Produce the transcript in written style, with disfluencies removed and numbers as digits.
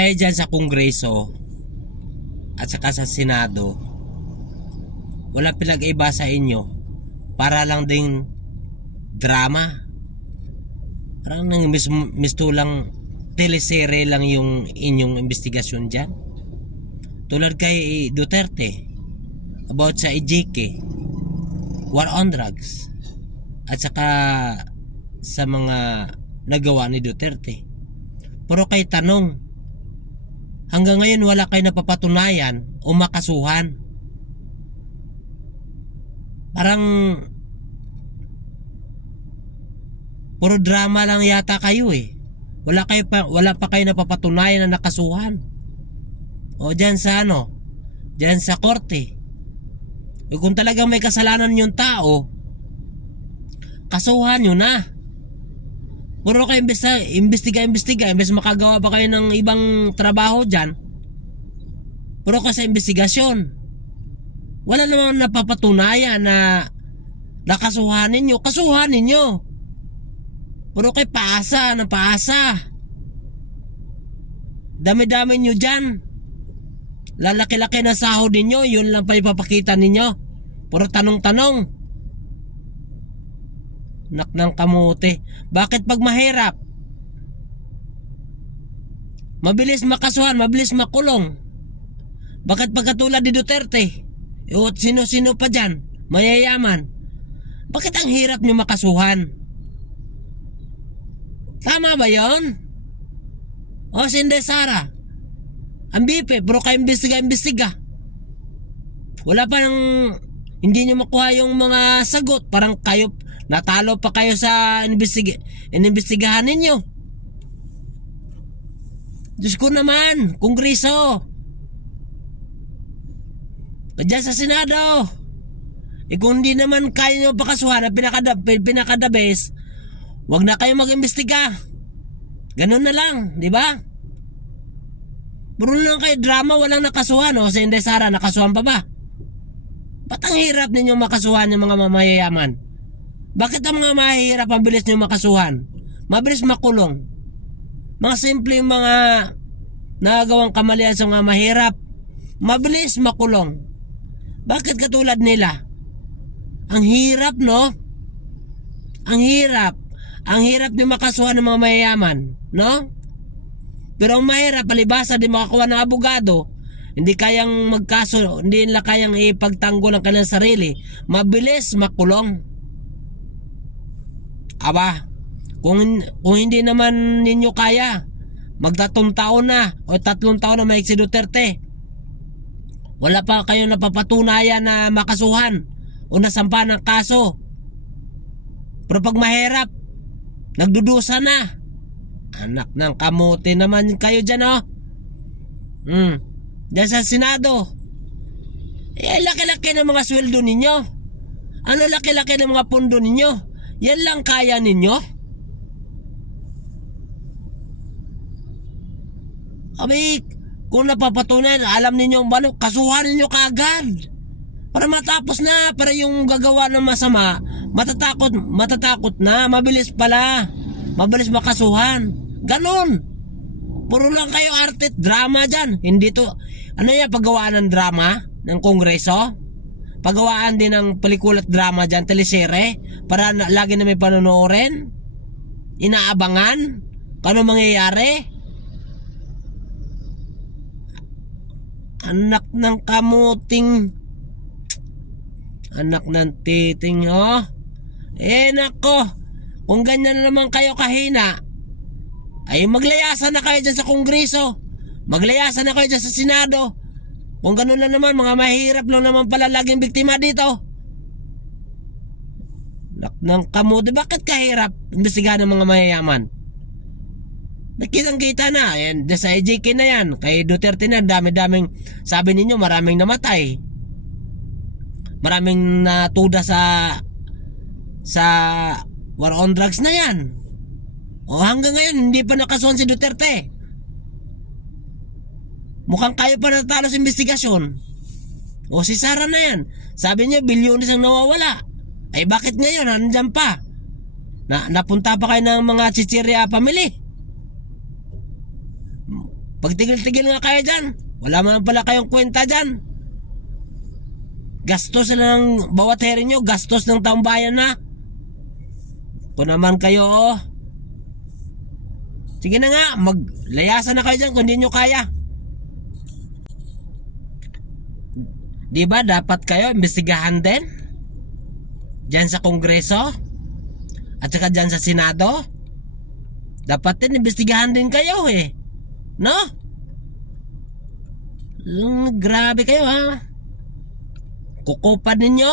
kayo dyan sa Kongreso at saka sa Senado, wala pinag-iba sa inyo para lang ding drama. Parang nang mistulang teleserye lang yung inyong investigasyon dyan. Tulad kay Duterte about sa EJK, war on drugs, at saka sa mga nagawa ni Duterte. Pero kay tanong, hanggang ngayon wala kayo napapatunayan o makasuhan. Parang puro drama lang yata kayo eh. Wala pa kayo napapatunayan na nakasuhan. O diyan sa diyan sa korte. E kung talagang may kasalanan yung tao, kasuhan nyo na. Puro kayo imbestiga, imbes makagawa pa kayo ng ibang trabaho dyan. Puro ka sa investigasyon. Wala namang napapatunayan na nakasuhanin nyo. Kasuhanin nyo. Puro kayo paasa ng paasa. Dami-dami nyo dyan. Lalaki-laki na sahod ninyo, yun lang pa ipapakita ninyo. Puro tanong-tanong. Nak ng kamote. Bakit pag mahirap, mabilis makasuhan, mabilis makulong? Bakit pagkatulad ni Duterte o sino-sino pa dyan, mayayaman, bakit ang hirap nyo makasuhan? Tama ba yon? O si Inday Sara, ang BP, puro kayo imbestiga. Wala pa nang hindi nyo makuha yung mga sagot. Parang kayo natalo pa kayo sa inimbestigahan ninyo. Diyos ko naman, Kongreso. Diyan sa Senado. Kung hindi naman kaya nyo pakasuhan na pinakadabes, wag na kayo mag-imbestiga. Ganun na lang, di ba? Puro lang kayo drama, walang nakasuhan. O si Inday Sara, nakasuhan pa ba? Ba't ang hirap ninyo makasuhan yung mga mamayayaman? Bakit ang mga mahihirap ang bilis nyo makasuhan? Mabilis makulong. Mga simple yung mga nagawang kamalian sa mga mahirap, mabilis makulong. Bakit katulad nila? Ang hirap, no? Ang hirap. Ang hirap din makasuhan ng mga mayayaman, no? Pero ang mahirap, palibasa din makakuha ng abogado, hindi kayang magkaso, hindi nila kayang ipagtanggol ang kanilang sarili, mabilis makulong. Aba, kung hindi naman ninyo kaya, magtatong taon na o 3 taon na may si Duterte, wala pa kayong napapatunayan na makasuhan o nasampa ng kaso. Pero pag mahirap, nagdudusa na. Anak ng kamote naman kayo dyan, oh. Dyan sa Senado, laki-laki ng mga sweldo ninyo. Ano laki-laki ng mga pondo ninyo? Yan lang kaya ninyo? Abay, kung napapatunayan, alam ninyo ang kasuhan ninyo kaagad. Para matapos na, para yung gagawa ng masama, matatakot na, mabilis pala. Mabilis makasuhan. Ganon. Puro lang kayo arte drama dyan. Hindi to, paggawaan ng drama ng Kongreso? Paggawaan din ng pelikula at drama dyan, telesere, para lagi na may panonoorin? Inaabangan? Kano mangyayari? Anak ng kamuting, anak ng titing, oh. Nako, kung ganyan na naman kayo kahina, ay maglayasan na kayo dyan sa Kongreso, maglayasan na kayo dyan sa Senado. Kung ganun na naman, mga mahirap lang naman pala laging biktima dito. Anak ng kamuti, bakit kahirap imbestigahan ng mga mayayaman? Nakitang-kita na, yan, sa EJK na yan, kay Duterte na, dami-daming, sabi ninyo, maraming namatay. Maraming natuda sa war on drugs na yan. O hanggang ngayon, hindi pa nakasuhan si Duterte. Mukhang kayo pa natalo sa investigasyon. O si Sara na yan, sabi niya, bilyones ang nawawala. Ay bakit ngayon, nandyan pa? Napunta pa kayo ng mga chichirya family? Pagtigil-tigil nga kayo dyan. Wala man pala kayong kwenta dyan. Gastos na ng bawat heri nyo. Gastos ng taong bayan na. Kung naman kayo, oh. Sige na nga, maglayasan na kayo dyan kung hindi nyo kaya. Diba dapat kayo imbestigahan din? Diyan sa Kongreso? At saka diyan sa Senado? Dapat din imbestigahan din kayo eh. No? Grabe kayo ha. Kukupan ninyo.